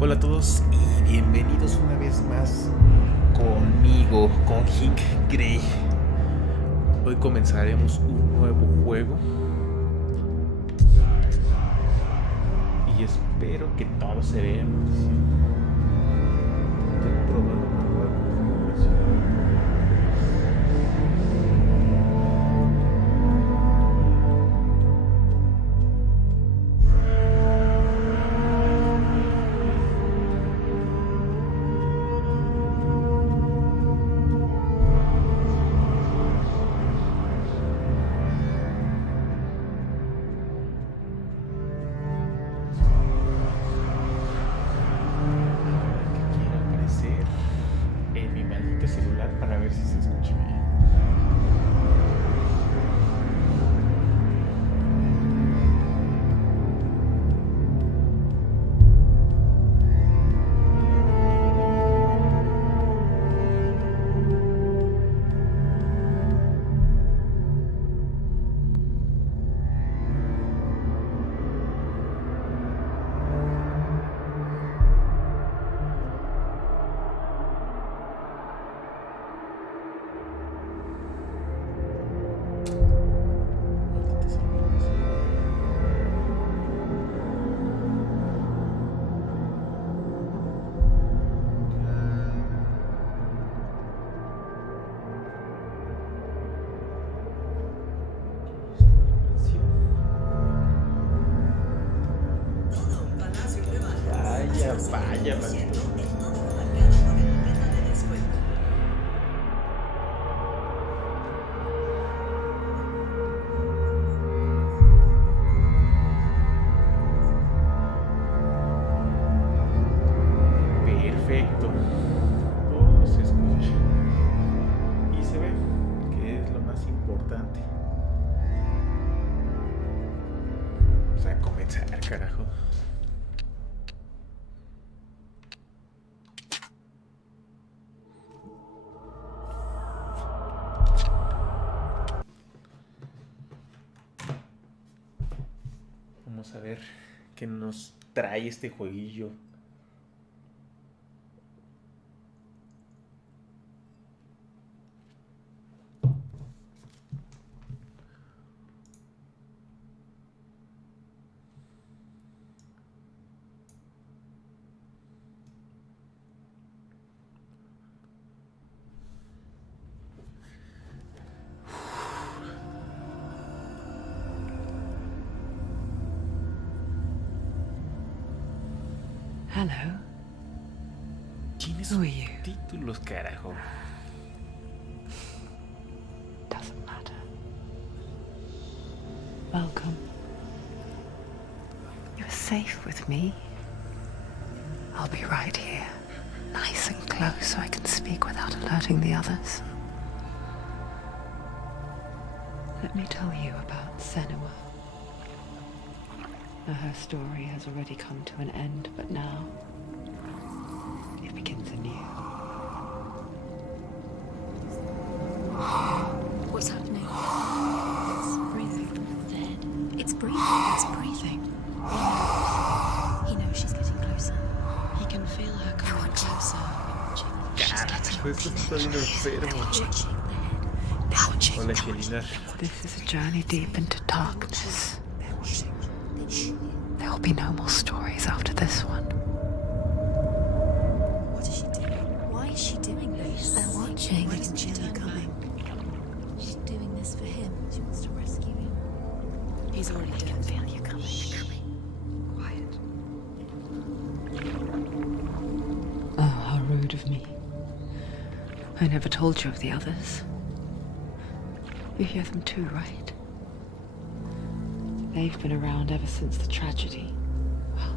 Hola a todos y bienvenidos una vez más conmigo, con Hick Grey. Hoy comenzaremos un nuevo juego y espero que todo se vea. Estoy probando una nueva configuración. Celular para ver si se escucha bien. Vaya, maldito. Perfecto. Todo se escucha y se ve, que es lo más importante. Vamos a comenzar, carajo. Vamos a ver qué nos trae este jueguillo. Hello. Tienes Who are you? títulos, carajo. Doesn't matter. Welcome. You're safe with me. I'll be right here, nice and close so I can speak without alerting the others. Let me tell you about Senua. Her story has already come to an end, but now it begins anew. What's happening? It's breathing. Dead. It's breathing. It's breathing. He knows she's getting closer. He can feel her coming closer. Carajo, esto está bien enfermo. Hola, Shelina. This is a journey deep into darkness. There will be no more stories after this one. What is she doing? Why is she doing this? They're watching. Why doesn't she know you're coming? She's doing this for him. She wants to rescue him. He's already dead. I can feel you coming. You're coming. Quiet. Oh, how rude of me. I never told you of the others. You hear them too, right? They've been around ever since the tragedy. Well,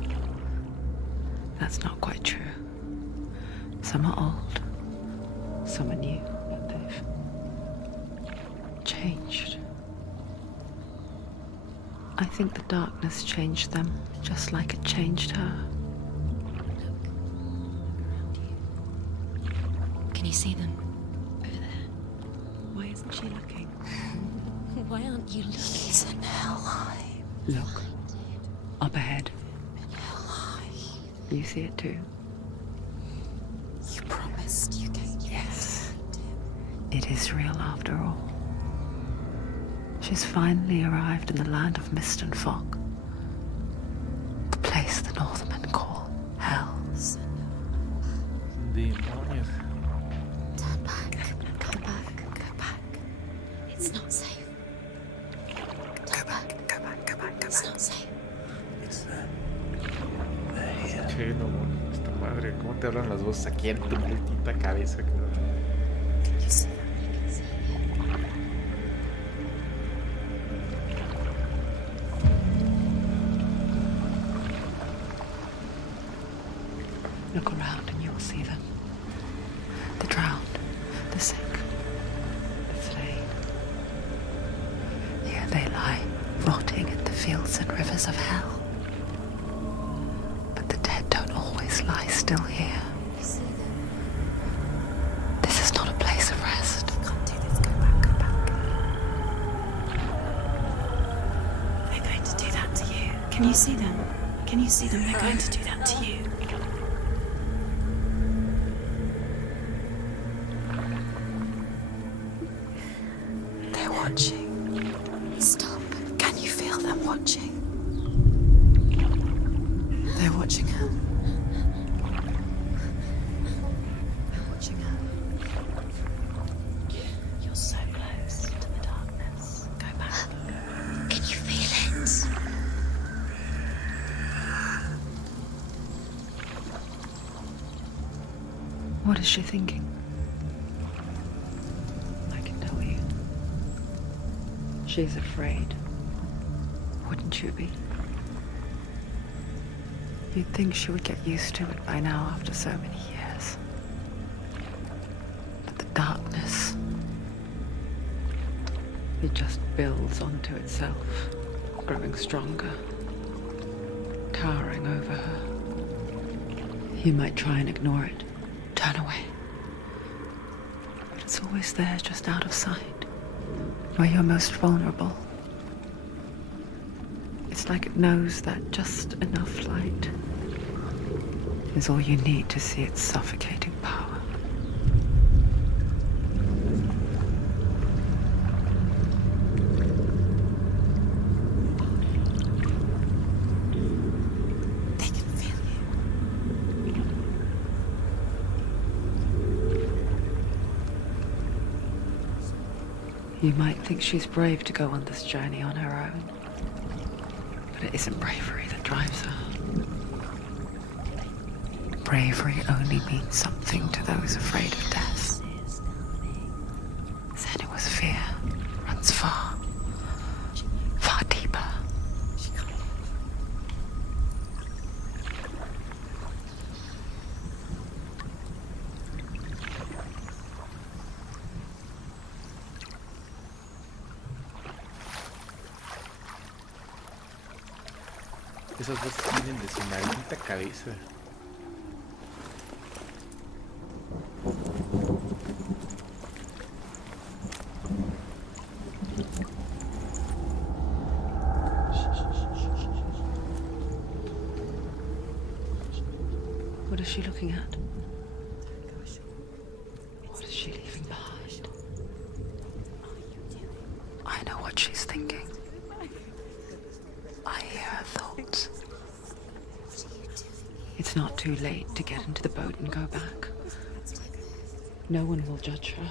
that's not quite true. Some are old, some are new, but they've changed. I think the darkness changed them, just like it changed her. Can you see them? Over there. Why isn't she looking? Why aren't you looking? He's in Helheim. Look, up ahead. In Helheim. You see it too? You promised you gave me. Yes. It is real after all. She's finally arrived in the land of mist and fog. The place the Northmen call Hell. Demonios. Turn back. Go back. Go back. It's not safe. Go back. Go back. Go back. It's not safe. Che, no, esta madre, ¿cómo te hablan las voces aquí en tu maldita cabeza, cabrón? You see that? You can see it. Look around and you will see them. The drowned, the sick, the slain. Here they lie, rotting in the fields and rivers of hell. But the dead don't always lie still here. You see them? This is not a place of rest. You can't do this. Go back. Go back. They're going to do that to you. Can you see them? Can you see them? They're going to do that to you. They're watching. Stop. Can you feel them watching? They're watching her. They're watching her. You're so close to the darkness. Go back. Can you feel it? What is she thinking? I can tell you. She's afraid. Wouldn't you be? You'd think she would get used to it by now after so many years. But the darkness, it just builds onto itself, growing stronger, towering over her. You might try and ignore it, turn away. But it's always there, just out of sight, where you're most vulnerable. It's like it knows that just enough light is all you need to see its suffocating power. They can feel you. You might think she's brave to go on this journey on her own, but it isn't bravery that drives her. Bravery only means something to those afraid of death. Then it was fear, runs far, far deeper. Esas voces vienen de su maldita cabeza. What is she looking at? What is she leaving behind? I know what she's thinking. I hear her thoughts. It's not too late to get into the boat and go back. No one will judge her.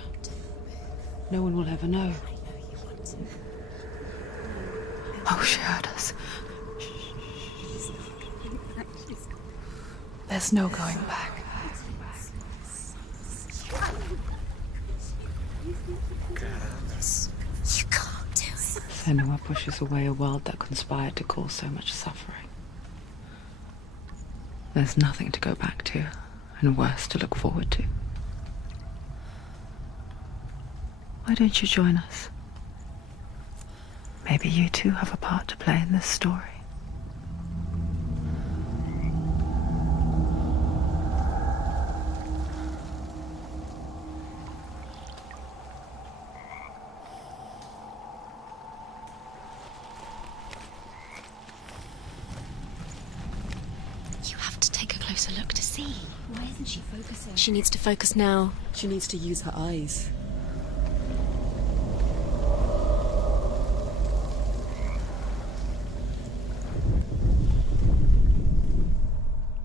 No one will ever know. Oh, she heard us. There's no going back. You can't do it. Senua pushes away a world that conspired to cause so much suffering. There's nothing to go back to, and worse to look forward to. Why don't you join us? Maybe you too have a part to play in this story. You have to take a closer look to see. Why isn't she focusing? She needs to focus now. She needs to use her eyes.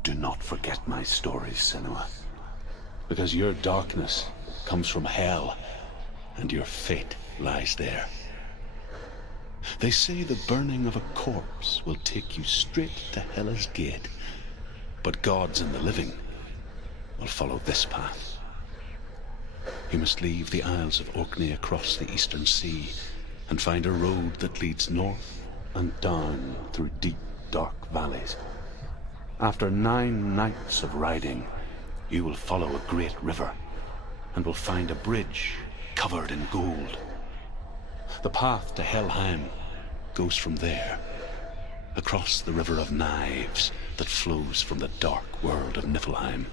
Do not forget my stories, Senua. Because your darkness comes from hell, and your fate lies there. They say the burning of a corpse will take you straight to Hela's gate, but gods and the living will follow this path. You must leave the Isles of Orkney across the eastern sea and find a road that leads north and down through deep, dark valleys. After 9 nights of riding, you will follow a great river and will find a bridge covered in gold. The path to Helheim goes from there, across the River of Knives that flows from the dark world of Niflheim.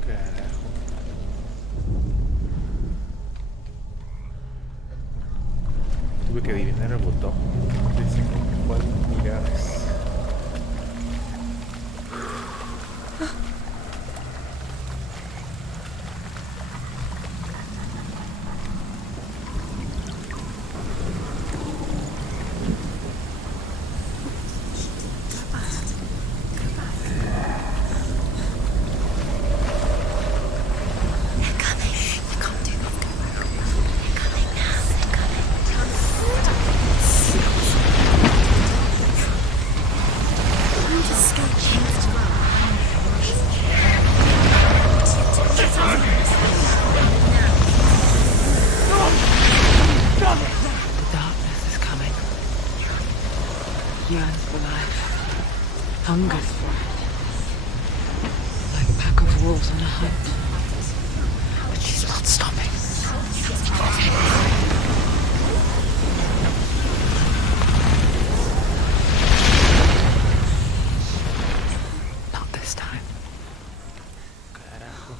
Carajo. Tuve que adivinar el botón. Pensé con cuál miradas. Yearns for life, hungers for it, like a pack of wolves on a hunt. But she's not stopping. Not this time. Carajo.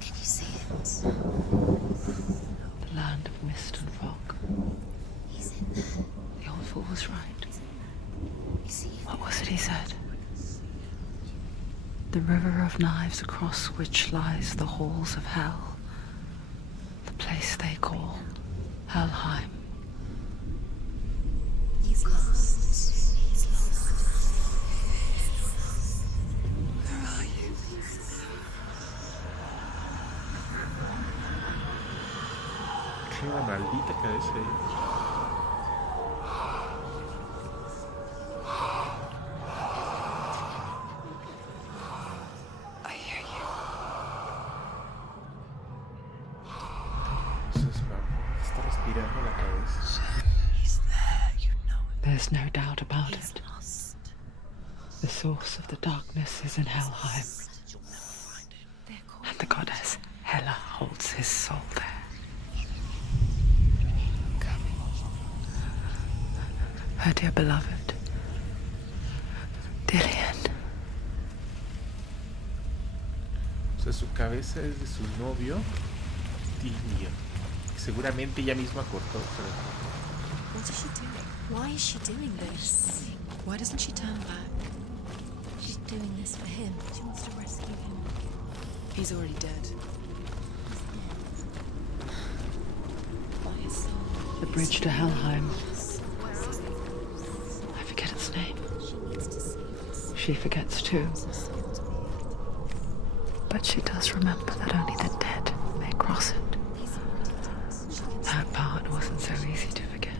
Can you see it? The land of mist and fog. He's in there. The old fool was right. You see? What was it he said? The river of knives across which lies the halls of hell. The place they call Helheim. He's lost. He's lost. Where are you? Tiene una maldita cabeza ahí. I hear you. Entonces, vamos, está respirando la cabeza. He's there, you know it. There's no doubt about He's it. lost. The source of the darkness is in Helheim, They're called. and the goddess Hela holds his soul there. Her dear beloved, Dillian. O sea, su cabeza es de su novio, Dillian. Seguramente ella misma cortó, pero... What is she doing? Why is she doing this? Why doesn't she turn back? She's doing this for him. She wants to rescue him. He's already dead. By his soul. The bridge to Helheim. I forget its name. She needs to see this. She forgets too. But she does remember that only the dead may cross it. He's already dead. She can That part wasn't so easy to forget.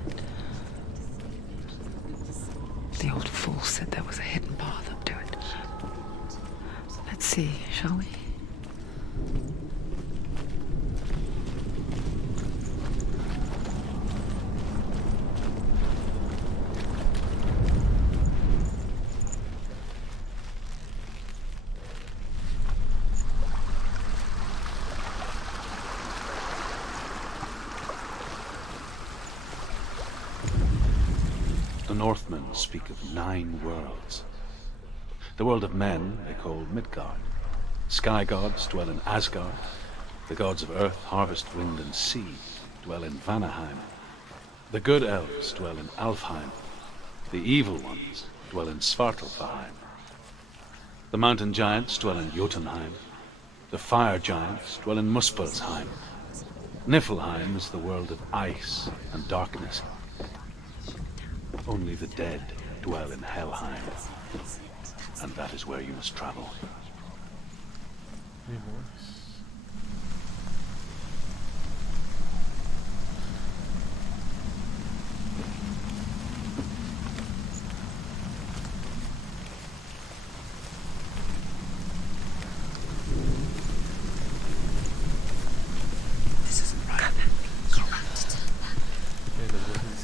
The old fool said there was a hidden path up to it. Let's see, shall we? The Northmen speak of 9 worlds. The world of men they call Midgard. Sky gods dwell in Asgard. The gods of earth, harvest, wind, and sea dwell in Vanaheim. The good elves dwell in Alfheim. The evil ones dwell in Svartalfheim. The mountain giants dwell in Jotunheim. The fire giants dwell in Muspelheim. Niflheim is the world of ice and darkness. Only the dead dwell in Helheim. And that is where you must travel. This isn't right. Los voces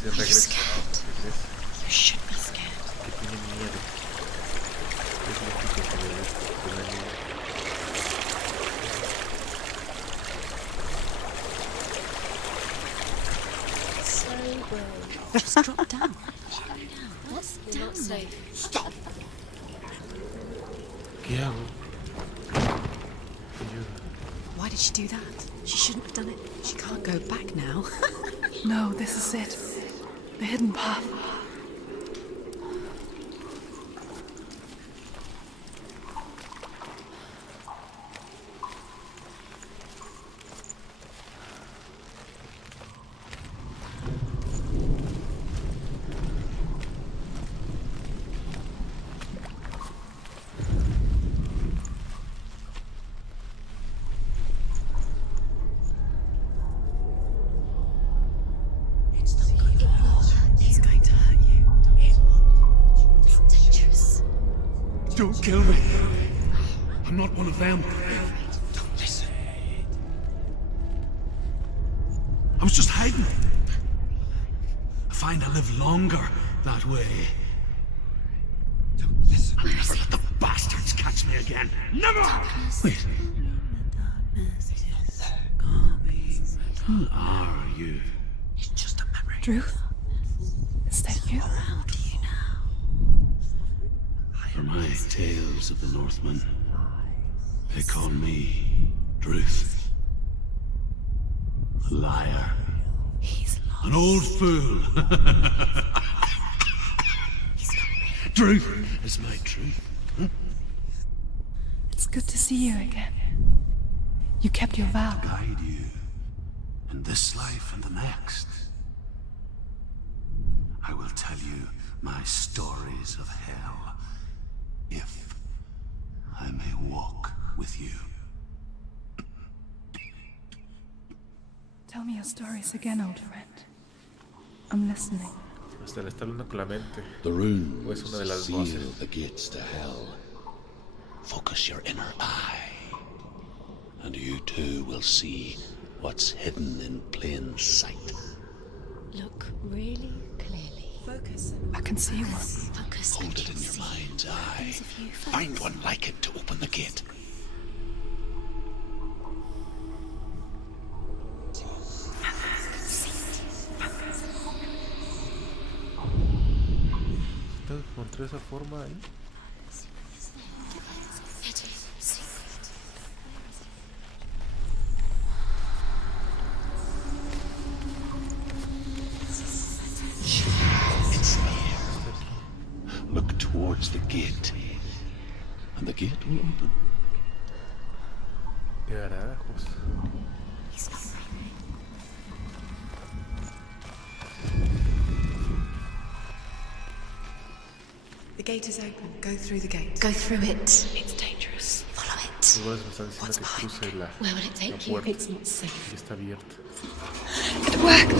dicen regresa, regresa. You should be scared. Que tiene miedo. Es lógico que regrese, tiene miedo. So brave. Just drop down. What's You're not safe. Stop! ¿Qué hago? Ayuda. Why did she do that? She shouldn't have done it. She can't go back now. No, this is it. The hidden path. It's going to hurt you. It's dangerous. Don't kill me. I'm not one of them. Don't listen. I was just hiding. I find I live longer that way. Don't listen. I'll never let the bastards catch me again. Never! Wait. Who are you? It's just a memory. Druth? Is that you? How do you know? For my tales of the Northmen, they call me Druth. A liar. He's lost. An old fool. Druth is my truth. It's good to see you again. You kept your vow. Guide you in this life and the next. I will tell you my stories of hell, if I may walk with you. Tell me your stories again, old friend. I'm listening. Hasta le está hablando con la mente. The runes O es una de las seal voces. the gates to hell. Focus your inner eye, and you too will see what's hidden in plain sight. Look really clearly. Focus. I can see one. Focus. Hold and it in you'll your see mind's what eye. happens if you focus. Find one like it to open the gate. Tengo que encontrar esa forma ahí. It's here. Look towards the gate, and the gate will open. Carajos. The gate is open. Go through the gate. Go through it. It's dangerous. Follow it. Los voces me están diciendo que cruce la, Where will it la take you? puerta. It's not safe. Y está abierta. It worked!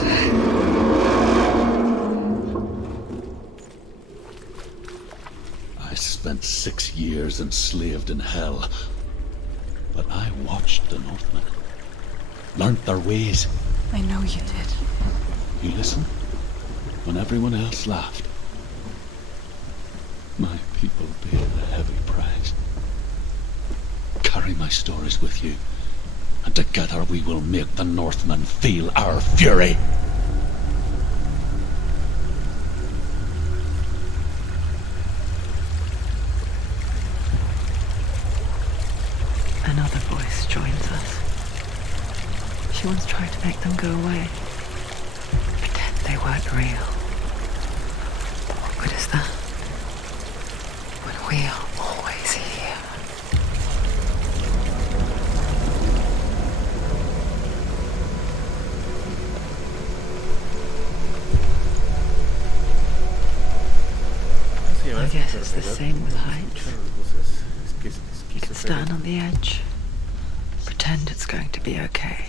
I spent 6 years enslaved in hell, but I watched the Northmen, learnt their ways. I know you did. You listened when everyone else laughed. My people paid a heavy price. Carry my stories with you, and together we will make the Northmen feel our fury. ghost joins us. She once tried to make them go away. Pretend they weren't real. But what good is that? When we are always here. I guess it's the same with heights. Stand on the edge. Pretend it's going to be okay.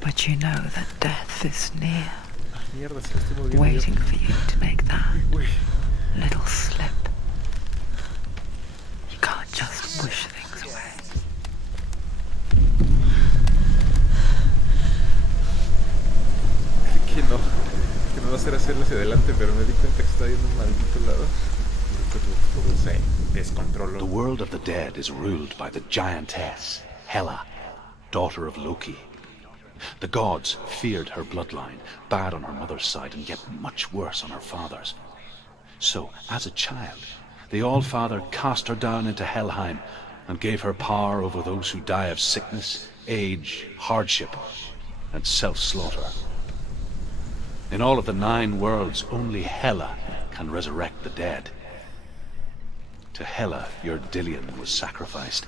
But you know that death is near, waiting for you to make that little slip. You can't just wish things away. Que no va a ser hacerlo hacia adelante, pero me di cuenta que está yendo un maldito lado. Todo se descontroló. The world of the dead is ruled by the giantess, Hela, daughter of Loki. The gods feared her bloodline, bad on her mother's side and yet much worse on her father's. So, as a child, the All-Father cast her down into Helheim and gave her power over those who die of sickness, age, hardship, and self-slaughter. In all of the 9 worlds, only Hela can resurrect the dead. To Hela, your Dillion was sacrificed,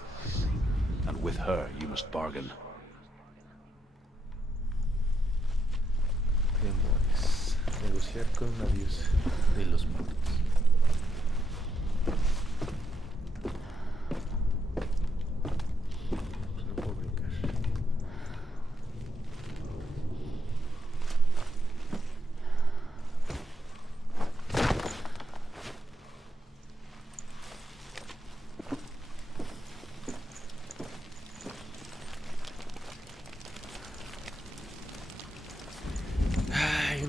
and with her you must bargain. Demonios. Negociar con una diosa de los muertos. No puedo brincar.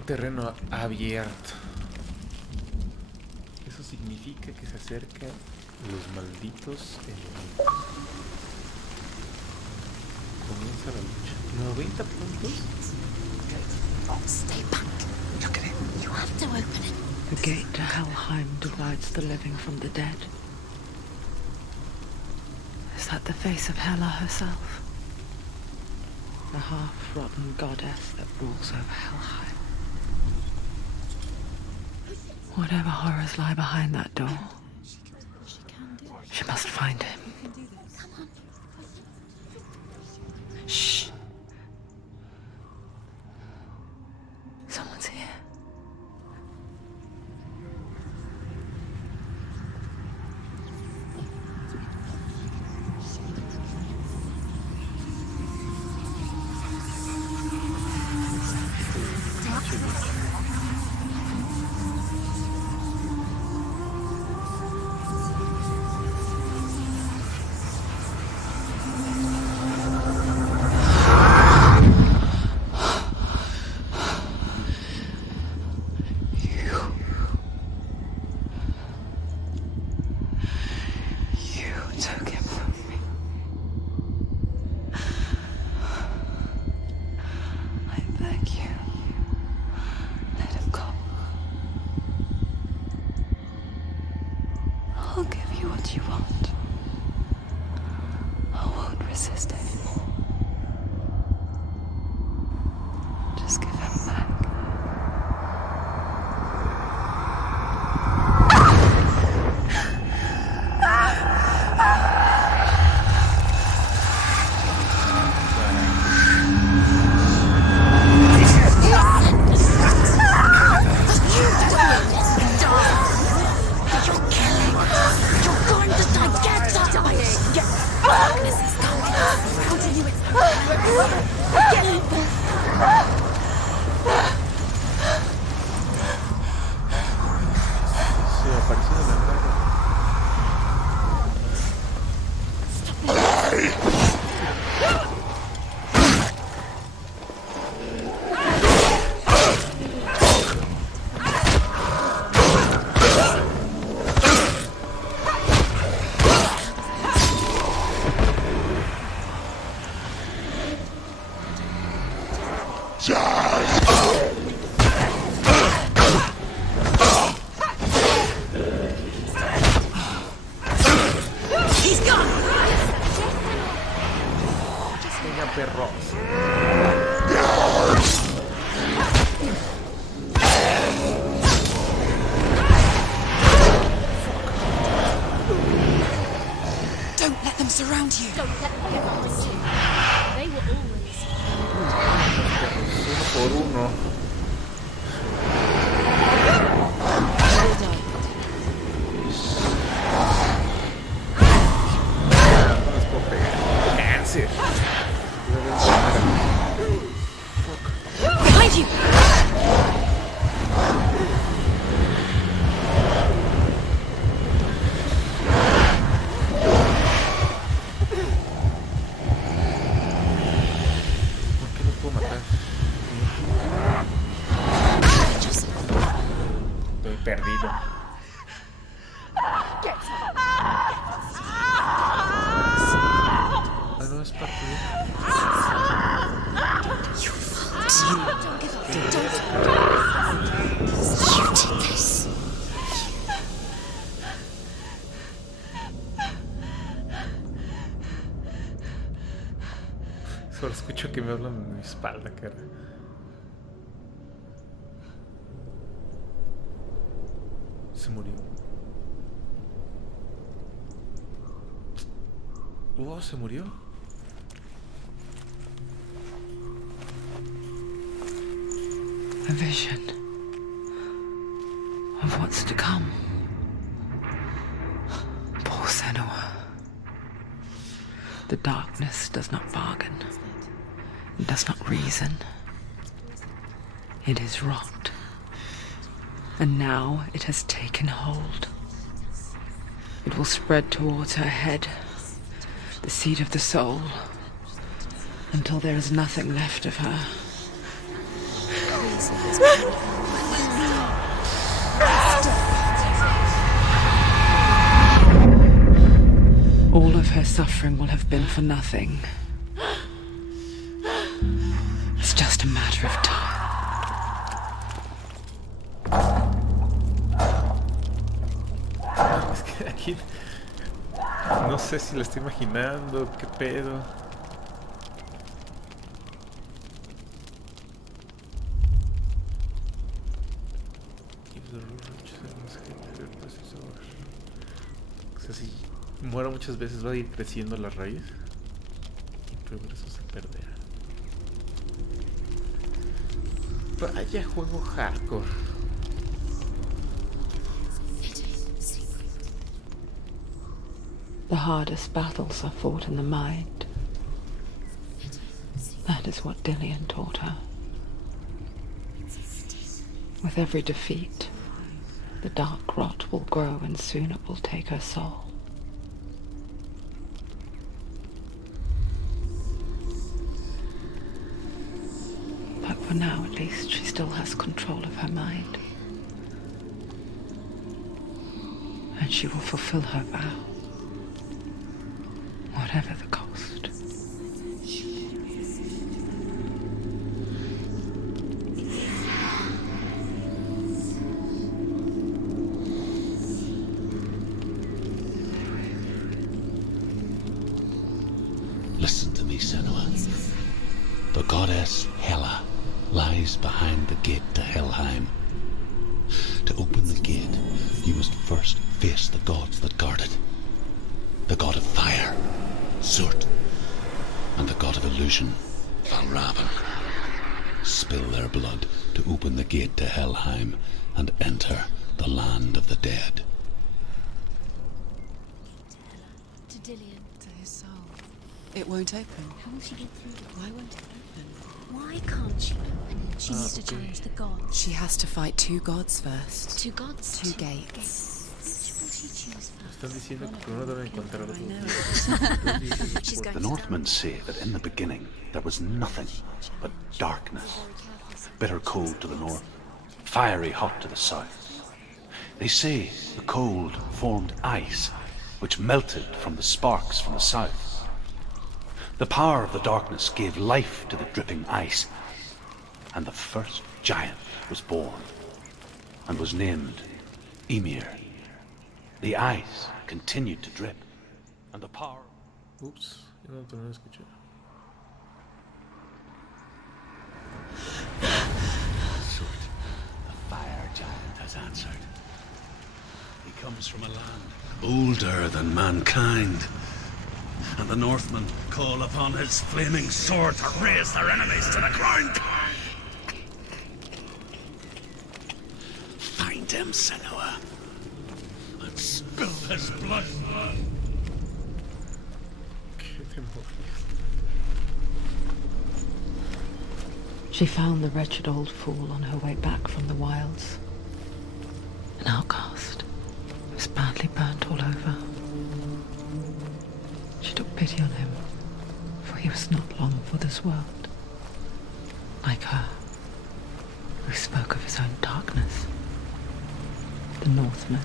Terreno abierto. Eso significa que se acercan los malditos enemigos. Comienza la lucha. 90 puntos. Oh, stay back. Look at it. You have to open it. The gate to Helheim divides the living from the dead. Is that the face of Hela herself? The half-rotten goddess that rules over Helheim. Whatever horrors lie behind that door, she must find him. Shh. Someone's here. I'll give you what you want. I won't resist anymore. Just give him back. He's gone! Vengan, perros. Don't let them surround you. Don't let them get behind you. They were always. Uno por uno. They will die. No les puedo pegar. Cáncer. Behind you! ¿Por qué los puedo matar? Estoy perdido. Ah, no, es parte de... Don't give up. You did this. Solo escucho que me hablan en mi espalda, cara. Se murió. Se murió. A vision of what's to come. Poor Senua. The darkness does not bargain. It does not reason. It is rot. And now it has taken hold. It will spread towards her head, the seat of the soul, until there is nothing left of her. All of her suffering will have been for nothing. It's just a matter of time. Es que aquí... No sé si lo estoy imaginando, qué pedo. O sea, si muero muchas veces va a ir creciendo la raíz y por eso se perderá. Vaya juego hardcore. The hardest battles are fought in the mind. That is what Dillian taught her. With every defeat, the dark rot will grow and soon it will take her soul. But for now, at least, she still has control of her mind. And she will fulfill her vow, whatever the cost. Listen to me, Senua. The goddess Hela lies behind the gate to Helheim. To open the gate, you must first face the gods that guard it. The god of fire, Surt, and the god of illusion, Valravan. Spill their blood to open the gate to Helheim and enter the land of the dead. To Dillian. To his soul. It won't open. How will she get through it? Why won't it open? Why can't she open it? She needs to challenge the gods. She has to fight two gods first. Two gods? Two gates. Which will she choose first? Están diciendo que primero deben encontrar a los She's going The to Northmen say that in the beginning there was nothing but darkness. Bitter cold to the north, fiery hot to the south. They say the cold formed ice, which melted from the sparks from the south. The power of the darkness gave life to the dripping ice, and the first giant was born, and was named Ymir. The ice continued to drip, and the power... Ups, yo no terminé de escuchar. has answered. He comes from a land older than mankind. And the Northmen call upon his flaming sword to raze their enemies to the ground. Find him, Senua, and spill his blood. She found the wretched old fool on her way back from the wilds. An outcast. He was badly burnt all over. She took pity on him, for he was not long for this world. Like her, who spoke of his own darkness. The Northmen.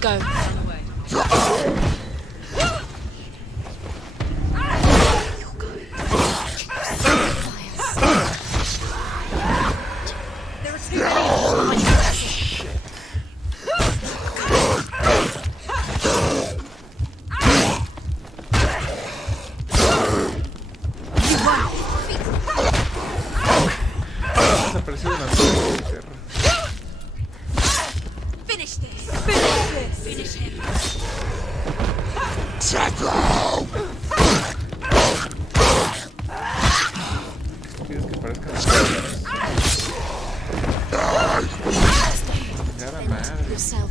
Go. Desapareció de la tierra. Finish this. Finish this. Finish him. Quieres que parezca chingada madre. Yourself.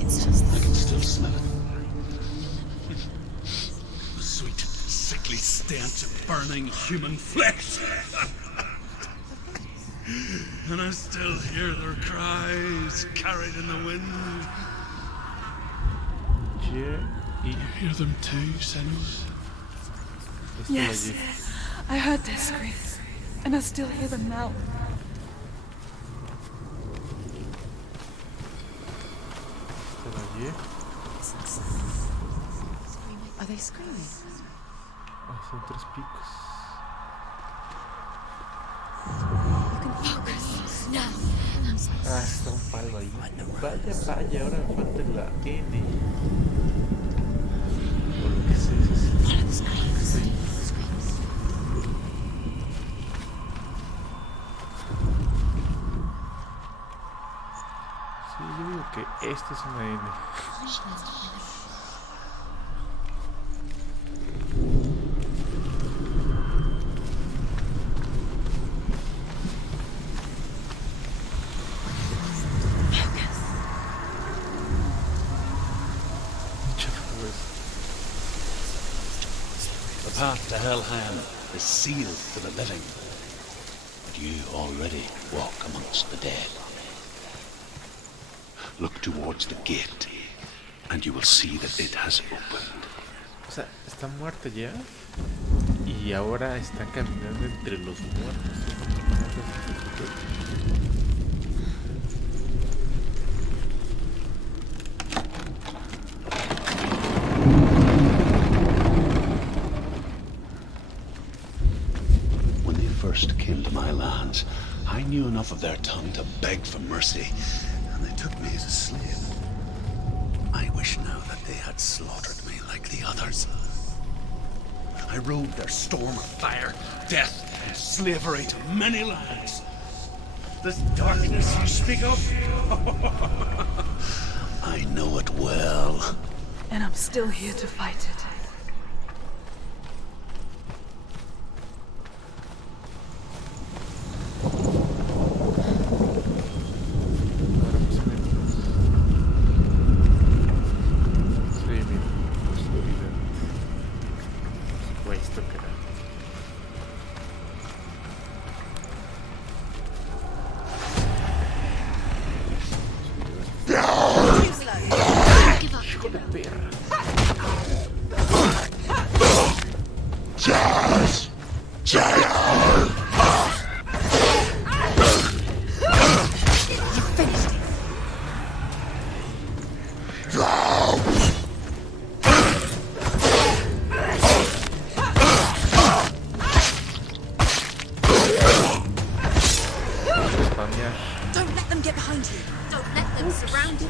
It's just I can still smell it. The sweet, sickly stench of burning human flesh. And I still hear their cries carried in the wind. Y You hear them too, Senua? Yes, I heard their screams, and I still hear them now. Are they screaming? Ah, son 3 picos. You can focus. No. Ah, está un palo ahí. Vaya, vaya, ahora me falta la N. O lo que sea. Sí. Sí, yo digo que esta es una N. path to Helheim is sealed to the living. But you already walk amongst the dead. Look towards the gate, and you will see that it has opened. O sea, está muerto ya. Y ahora está caminando entre los muertos. When they first came to my lands, I knew enough of their tongue to beg for mercy, and they took me as a slave. I wish now that they had slaughtered me like the others. I rode their storm of fire, death, and slavery to many lands. This darkness you speak of? I know it well. And I'm still here to fight it. Don't let them get behind you. Don't let them surround you.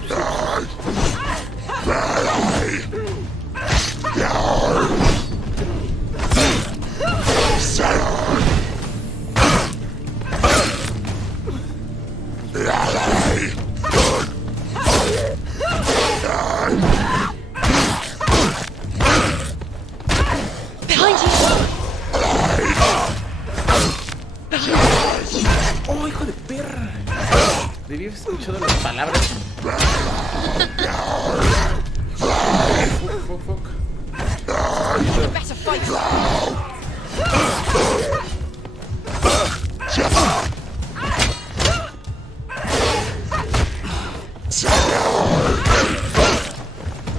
¡Oh, hijo de perra! Debí haber escuchado las palabras. Fuck. Better fight.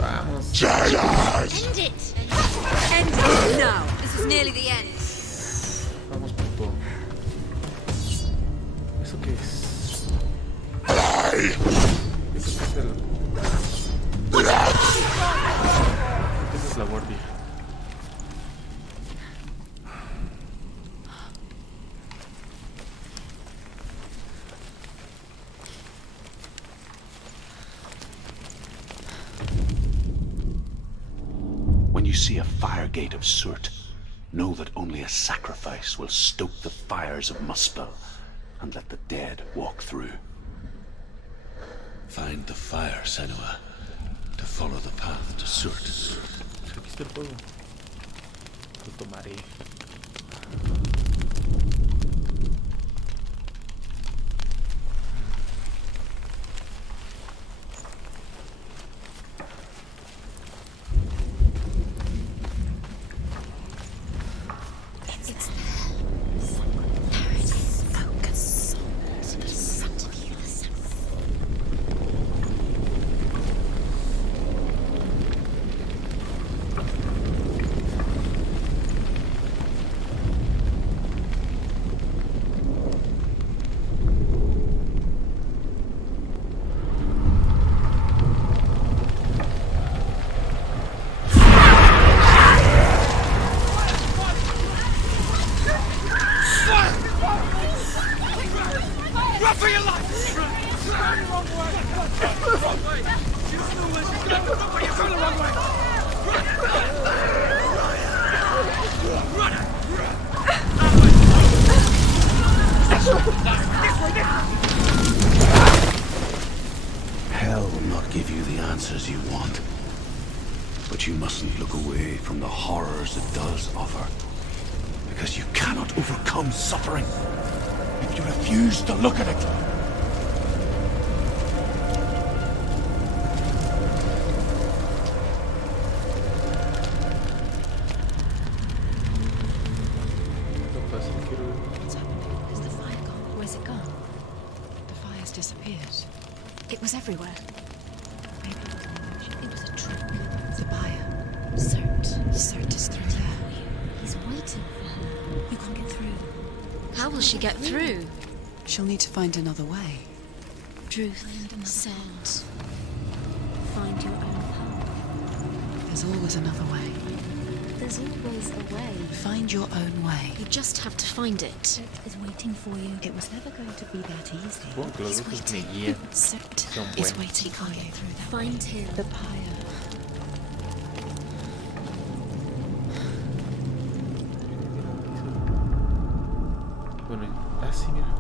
Vamos. End it. End it now. This is nearly the end. Vamos, puto. ¿Eso qué es? Eso es el... Esa es la guardia. When you see a fire gate of soot, know that only a sacrifice will stoke the fires of Muspel and let the dead walk through. Find the fire, Senua, to follow the path to soot. Aquí está el fuego. Lo tomaré. Hell will not give you the answers you want. But you mustn't look away from the horrors it does offer. Because you cannot overcome suffering if you refuse to look at it. has disappeared. It was everywhere. Maybe it was a trick. The buyer. Cert is through there. He's waiting for her. You can't get through. How will she get through? She'll need to find another way. Truth said, find your own path. There's always another way. There's always a way. Find your own way. You just have to find it. Cert is waiting for you. It was never going to be that easy. Supongo que los He's duques me waiting. guían. Cert Son is buenos. waiting for you. Find him. The buyer. Bueno, así mira.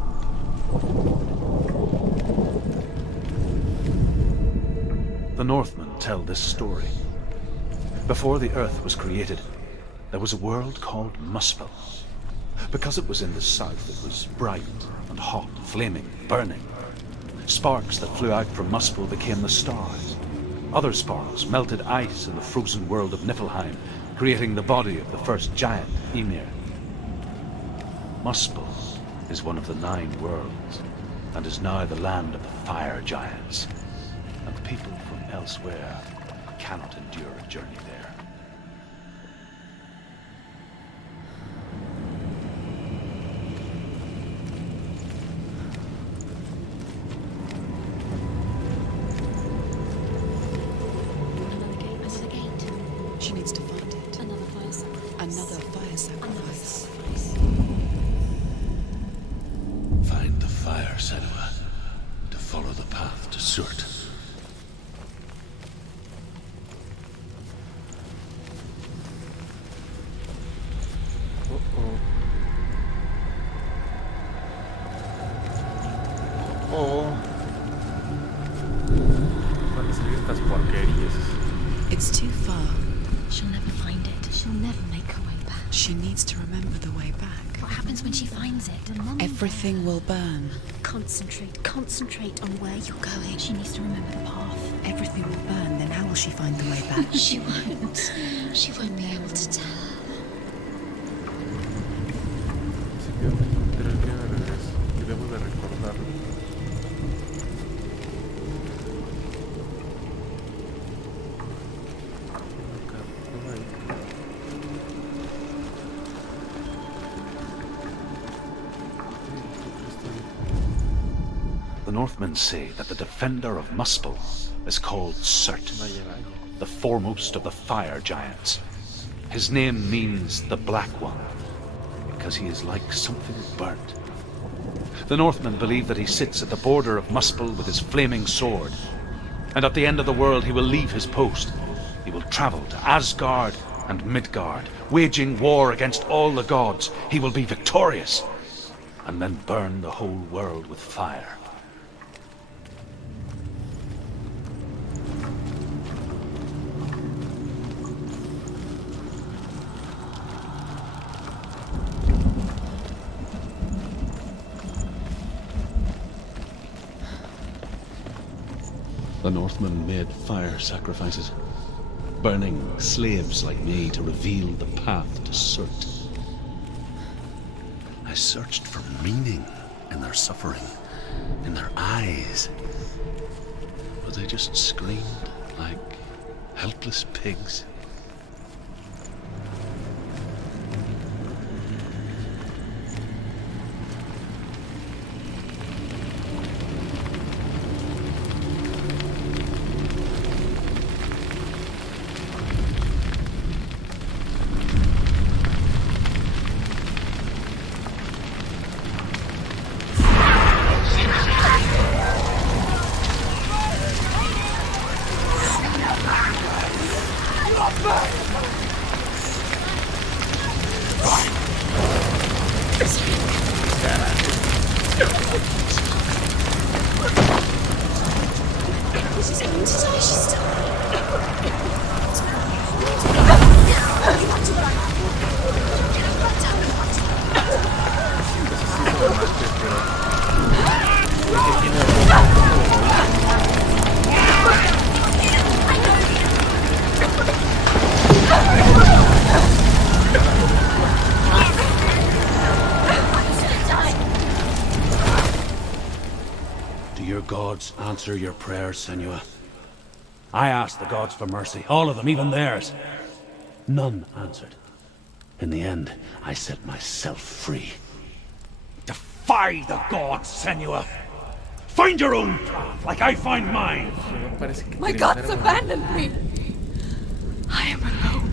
The Northmen tell this story. Before the Earth was created, there was a world called Muspel. Because it was in the south, it was bright and hot, flaming, burning. Sparks that flew out from Muspel became the stars. Other sparks melted ice in the frozen world of Niflheim, creating the body of the first giant, Ymir. Muspel is one of the 9 worlds, and is now the land of the fire giants. And people from elsewhere cannot endure a journey there. Another gate. She needs to find it. Another fire sacrifice. Another fire sacrifice. Find the fire, Senua, to follow the path to Surt. Oh. Van a salir estas porquerías. It's too far. She'll never find it. She'll never make her way back. She needs to remember the way back. What happens when she finds it? Everything will burn. Concentrate on where you're going. She needs to remember the path. Everything will burn, then how will she find the way back? She won't. She won't be able to tell. Así que encontrar el viaje de regreso. Y debo de recordarlo. No hay. The Northmen say that the defender of Muspel is called Surt, the foremost of the fire giants. His name means the Black One, because he is like something burnt. The Northmen believe that he sits at the border of Muspel with his flaming sword, and at the end of the world he will leave his post. He will travel to Asgard and Midgard, waging war against all the gods. He will be victorious, and then burn the whole world with fire. The Northmen made fire sacrifices, burning slaves like me to reveal the path to Surt. I searched for meaning in their suffering, in their eyes, but they just screamed like helpless pigs. Do your gods answer your prayers, Senua? I asked the gods for mercy, all of them, even theirs. None answered. In the end, I set myself free. Defy the gods, Senua! Find your own path, like I find mine! No parece que My quiere gods matar a- abandoned me. I am alone.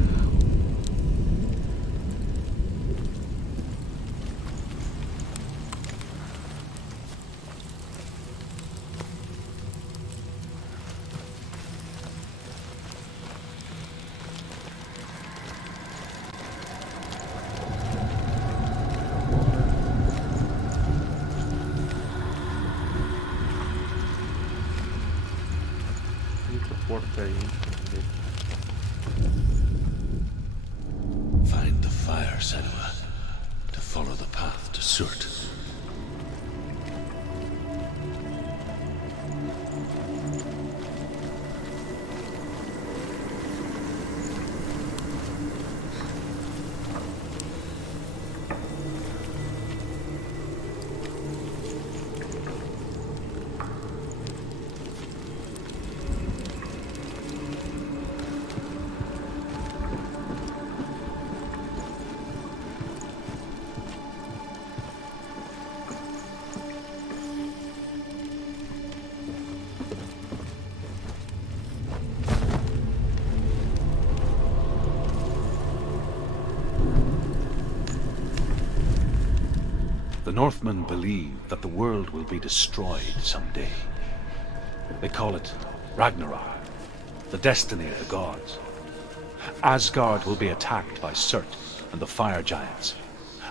Hay otro porta ahí. Find the fire, Senua, to follow the path to Surt. The Northmen believe that the world will be destroyed someday. They call it Ragnarok, the destiny of the gods. Asgard will be attacked by Surt and the fire giants.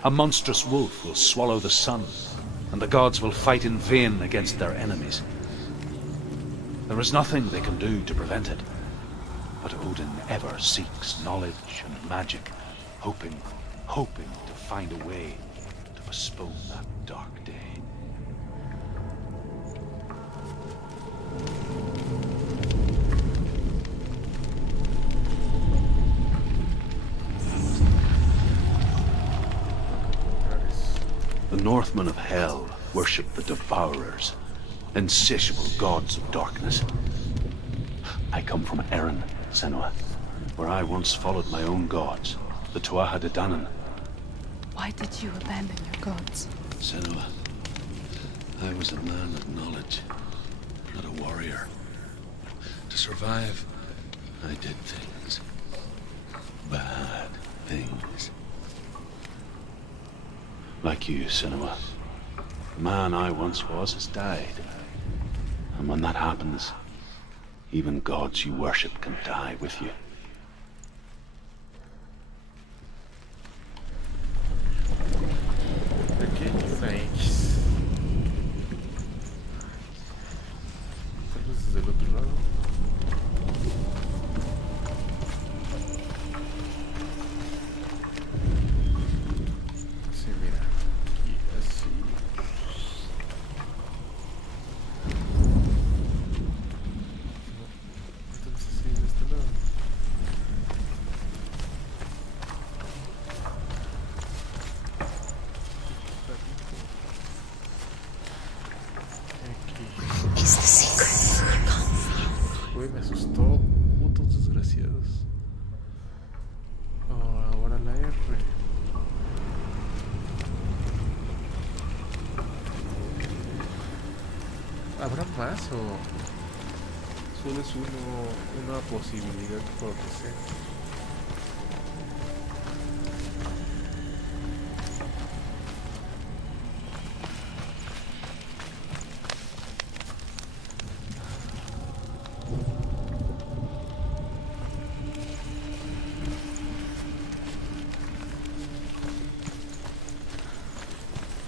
A monstrous wolf will swallow the sun, and the gods will fight in vain against their enemies. There is nothing they can do to prevent it, but Odin ever seeks knowledge and magic, hoping to find a way to postpone that dark day. The Northmen of Hell worship the Devourers, insatiable gods of darkness. I come from Erin, Senua, where I once followed my own gods, the Tuatha De Danann. Why did you abandon your gods? Senua, I was a man of knowledge, not a warrior. To survive, I did things. Bad things. Like you, Senua. The man I once was has died. And when that happens, even gods you worship can die with you. Ok, thanks. Tal vez desde el otro lado. Sí, mira. Aquí, así. Entonces sí, de este lado. Aquí. Is the secret. I can't see. Uy, me asustó, putos desgraciados. Oh, ahora la R. ¿Habrá más o solo es una posibilidad por lo que sé?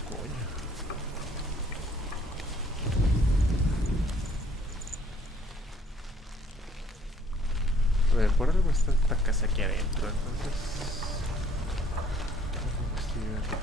Coño. A ver, por algo está esta casa aquí adentro, entonces vamos a investigar.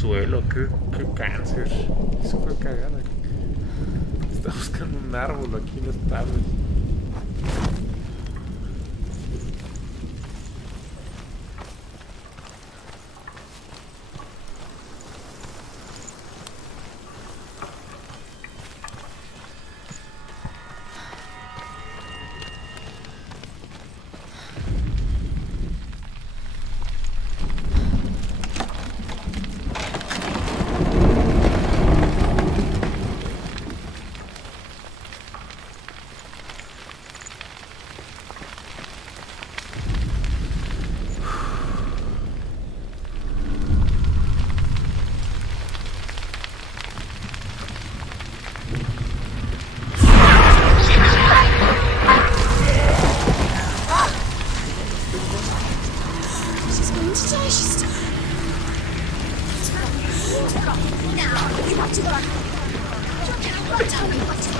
suelo, qué cáncer. Eso fue cagada. Está buscando un árbol aquí, no está, güey. She's going to die. She's still. Now, you have to run. Tell me what to do.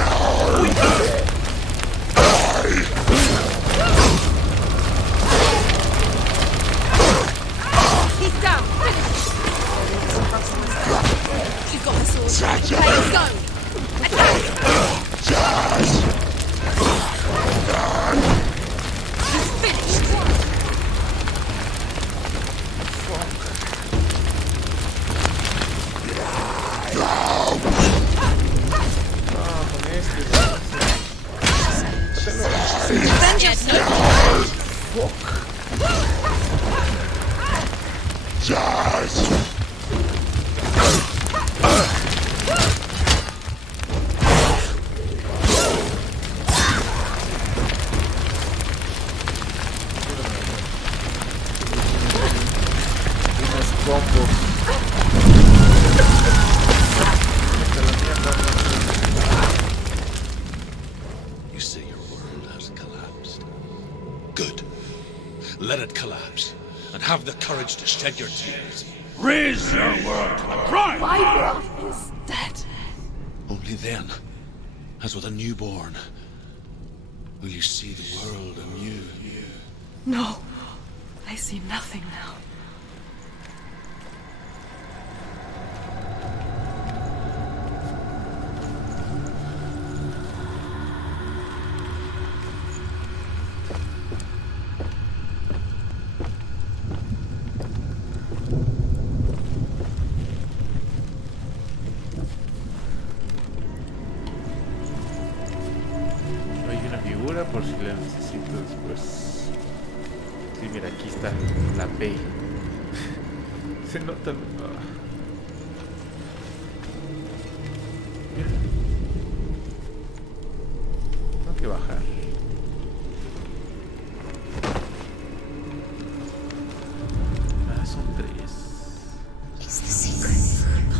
Ahora He's down. She's got her sword. Okay, go. Attack. He's finished. Avenge yourself. unos combos. You say your world has collapsed. Good. Let it collapse, and have the courage to shed your tears. Raise your world to the prime! My world is dead. Only then, as with a newborn, will you see the world anew. No, I see nothing now. Hay una figura por si la necesito después. Sí, mira, aquí está la P. Se nota. Mira. Tengo que bajar. Son 3.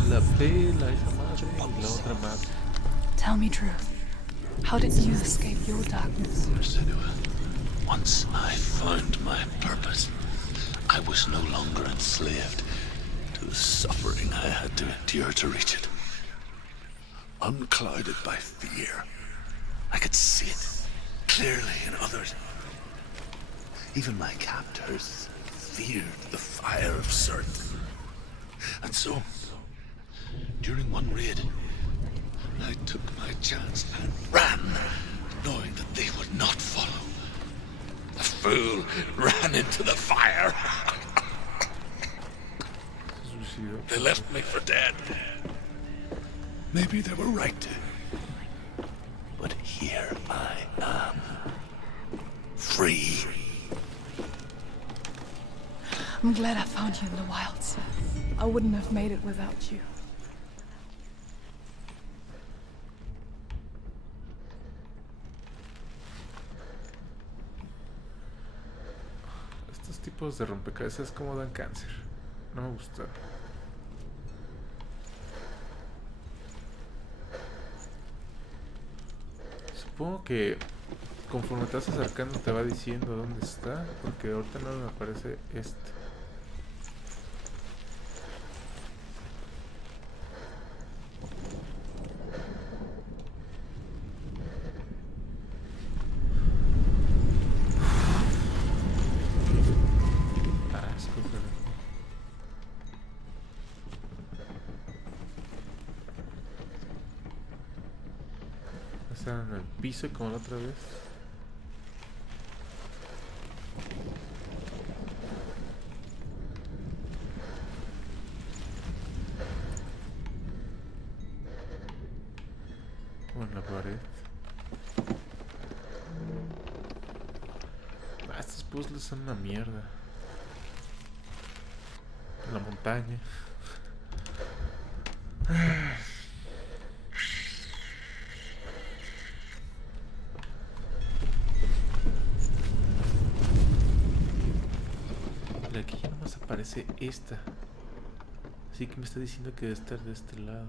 La P, la esa madre y la otra madre. Tell me truth. How did you escape your darkness? Senua, once I found my purpose, I was no longer enslaved to the suffering I had to endure to reach it. Unclouded by fear, I could see it clearly in others. Even my captors feared the fire of Surt. And so, during one raid, I took my chance and ran, knowing that they would not follow. The fool ran into the fire. They left me for dead. Maybe they were right to. But here I am, free. I'm glad I found you in the wilds. I wouldn't have made it without you. Estos tipos de rompecabezas como dan cáncer. No me gusta. Supongo que conforme te vas acercando te va diciendo dónde está, porque ahorita no me aparece este. En el piso como la otra vez. O en la pared. Estos puzzles son una mierda. En la montaña. Aquí ya nomás aparece esta. Así que me está diciendo que debe estar de este lado.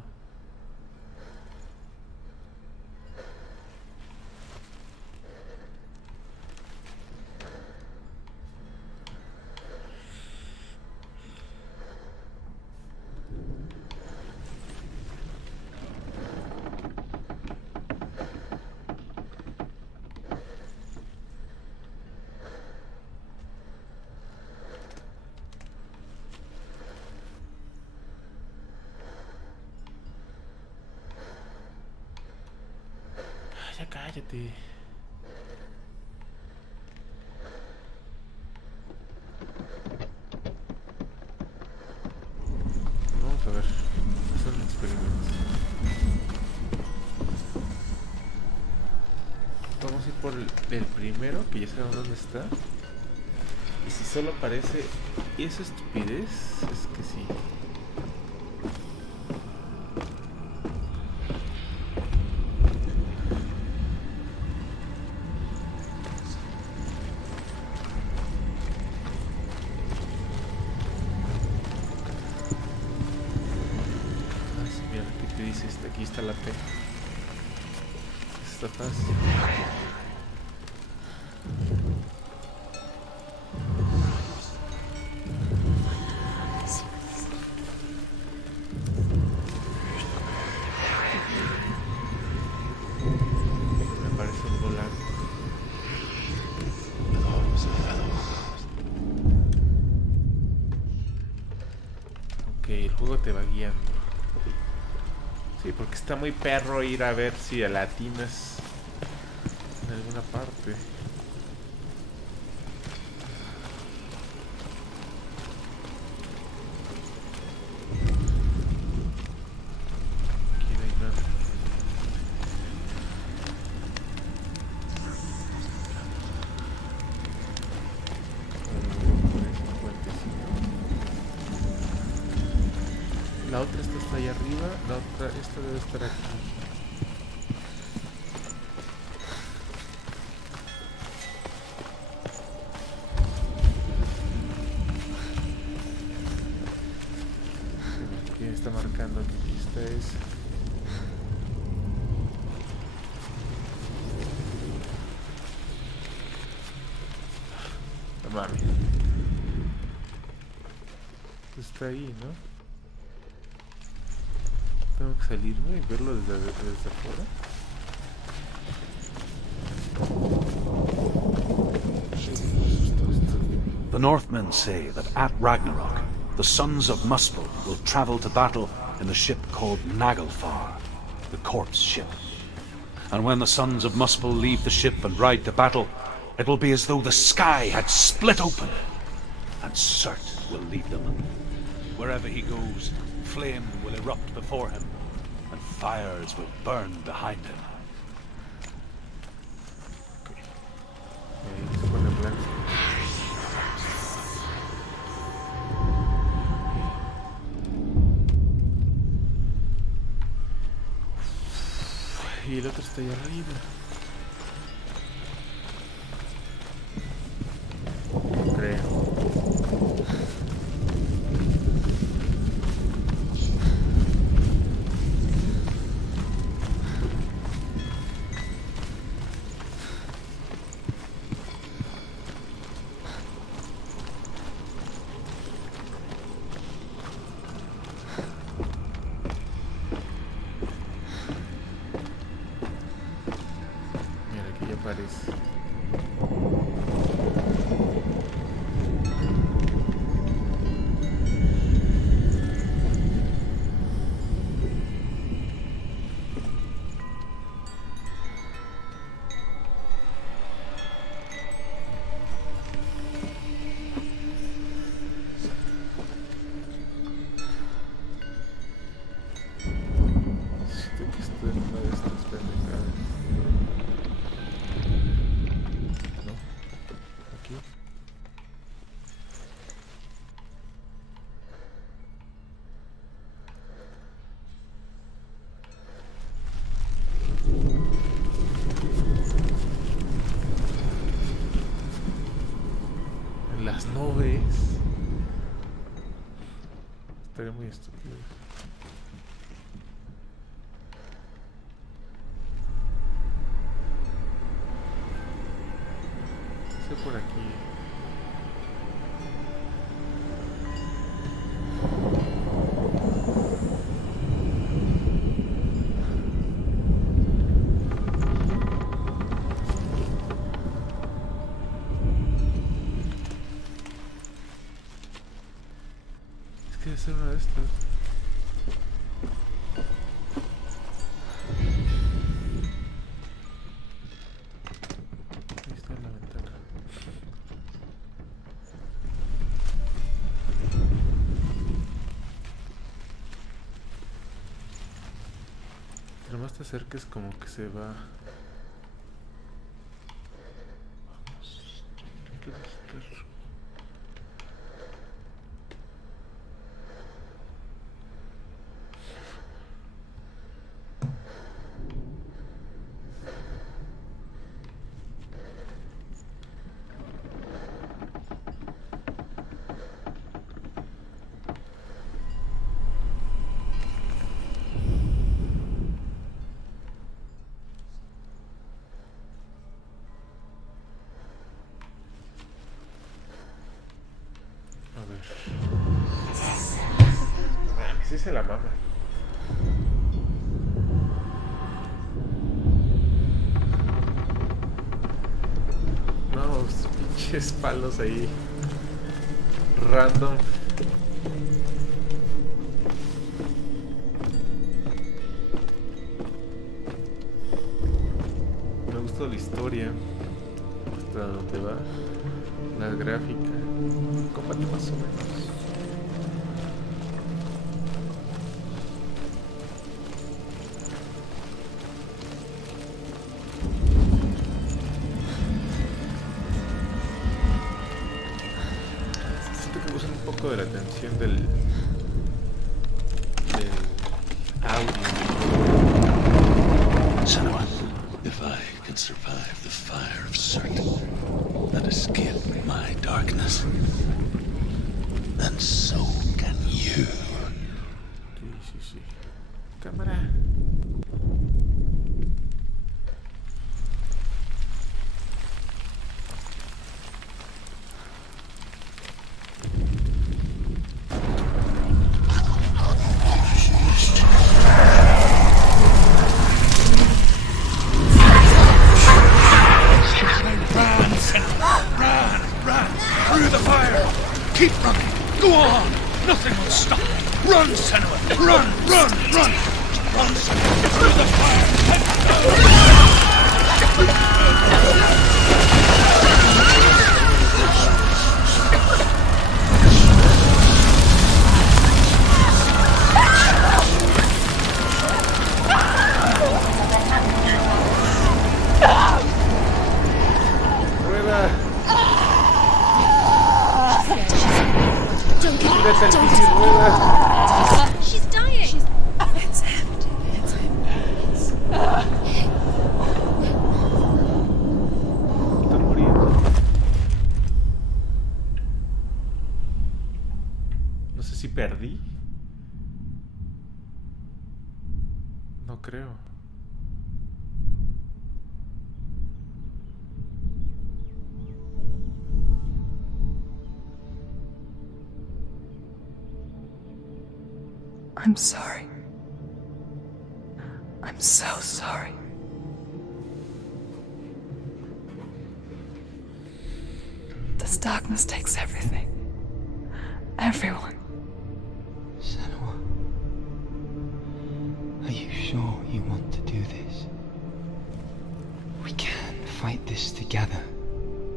Ya cállate. Vamos a ver. Hacer un experimento. Vamos a ir por el primero, que ya sabemos dónde está. Y si solo aparece esa estupidez, es que sí. Aquí está la P. Está fácil. Me parece un volante. Ok, el juego te va guiando. Sí, porque está muy perro ir a ver si latinas en alguna parte. Aquí no hay nada. La otra está allá arriba, la otra, esta debe estar aquí. Aquí está marcando que aquí está esa. No mames. Está ahí, ¿no? Tengo que salirme y verlo desde afuera. The Northmen say that at Ragnarok, the sons of Muspel will travel to battle in a ship called Naglfar, the corpse ship. And when the sons of Muspel leave the ship and ride to battle, it will be as though the sky had split open, and Surt will lead them. Wherever he goes, flame will erupt before him, and fires will burn behind him. Y el otro está ahí arriba. Creo. Mira, aquí ya aparece. Siento que estoy en una de estas pendejadas. ¿No? Aquí. En las nubes. Estaría muy estúpido. Sí, por aquí. Es que debe ser una de estas. Ahí está en la ventana. Entre más te acerques, como que se va. Vamos. ¿Qué es esto? A ver. Sí se la mama. No, pinches palos ahí. Random. Me gusta la historia. Hasta dónde va. La gráfica. Combate más o menos. Siento que usan un poco de la atención del audio. Senua, if I can survive the fire of certain that escape my darkness, then so can you. Sí. Cámara. Run through the fire. Keep running. Go on. Nothing will stop. Run, Senua. Run. Run, Senua. Through the fire. Rueda. Don't get Tírate al piso y rueda. She's dying. It's empty. It's empty. No creo. I'm sorry. I'm so sorry. This darkness takes everything. Everyone. Senua, are you sure you want to do this? We can fight this together,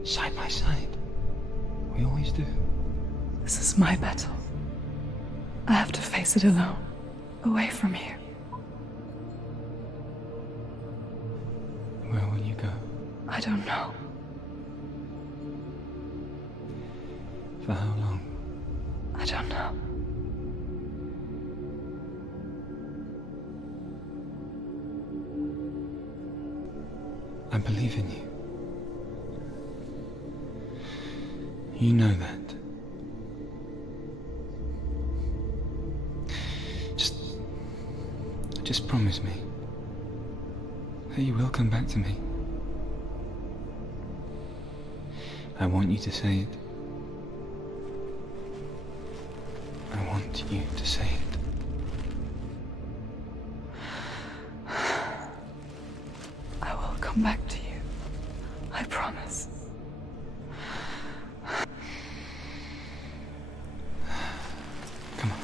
side by side. We always do. This is my battle. I have to face it alone, away from here. Where will you go? I don't know. For how long? I don't know. I believe in you. You know that. Just promise me that you will come back to me. I want you to say it. I want you to say it. I will come back to you. I promise. Come on.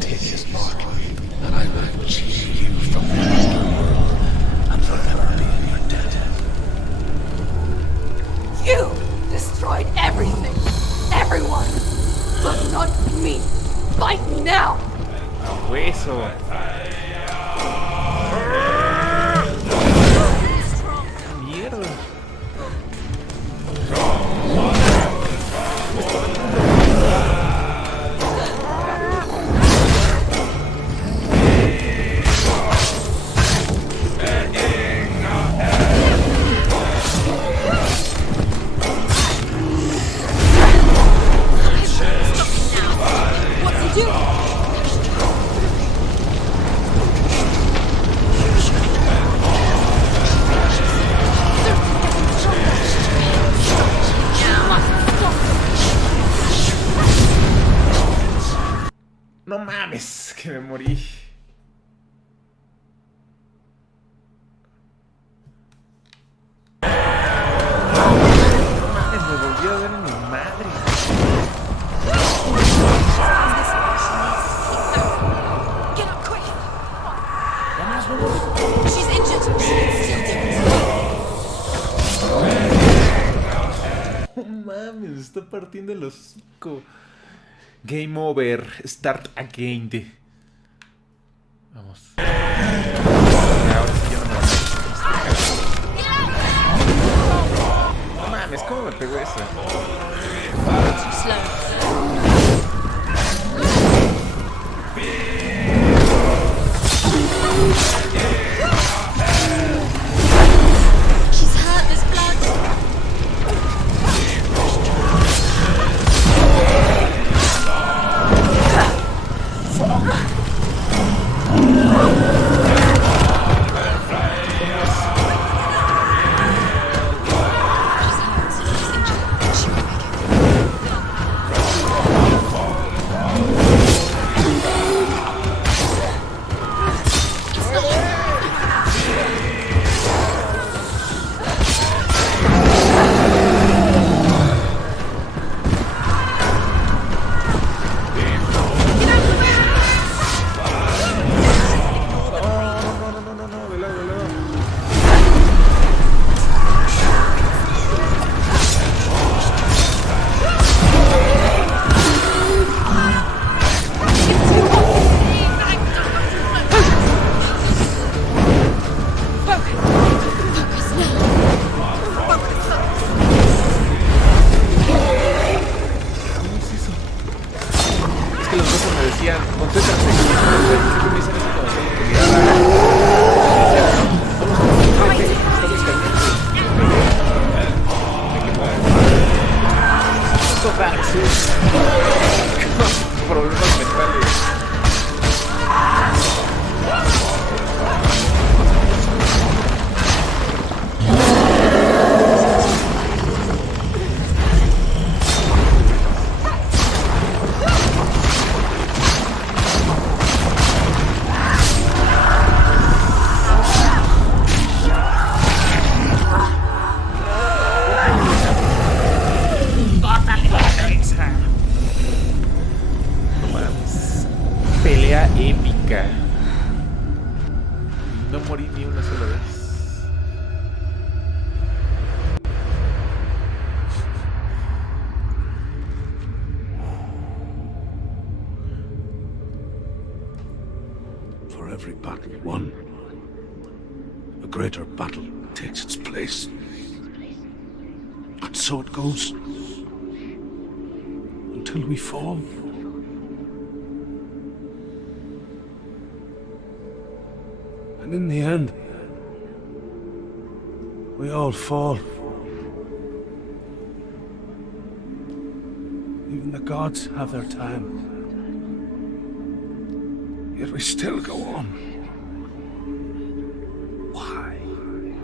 Take his mark, and I will achieve you from the world and forever being your dead. You destroyed everything, everyone, but not me. Fight me now. Hueso. Mierda. No mames, que me morí. No mames, me volví a ver en mi madre. Get up quick! Vamos, vamos. She's injured! Still No mames, está partiendo el hocico. Game over. Start again. Vamos. Ahora sí ya no me va a... No mames, ¿cómo me pegó esa? She's hurt, there's blood! She's hurt, she's injured. She won't make it. sus problemas mentales. No mames. Pelea épica. No morí ni una sola vez. For every battle won, a greater battle takes its place. And so it goes. Until we fall. And in the end, we all fall. Even the gods have their time. Yet we still go on. Why?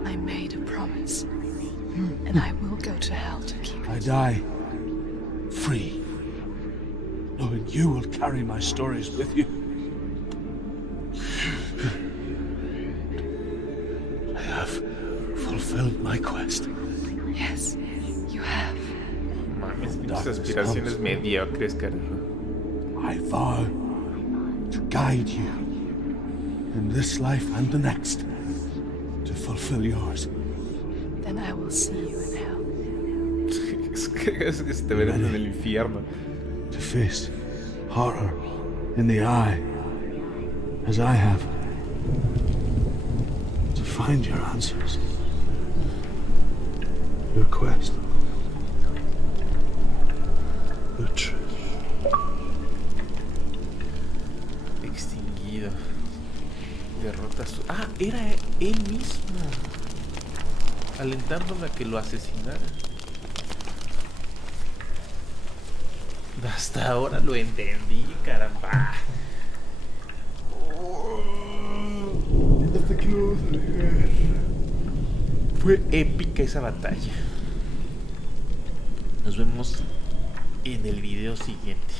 I made a promise, and I will go to hell to keep it. I die free, knowing you will carry my stories with you. I have fulfilled my quest. Yes, you have. Mames, mis aspiraciones mediocres, carajo. I vow to guide you in this life and the next to fulfill yours. Then I will see you in hell. Es que se te verán en el infierno. To face horror in the eye, as I have. To find your answers. Your quest. The truth. Extinguido. Derrota su... Ah, era él mismo. Alentándome a que lo asesinara. Hasta ahora lo entendí, caramba. Hasta que lo vamos a dejar. Fue épica esa batalla. Nos vemos en el video siguiente.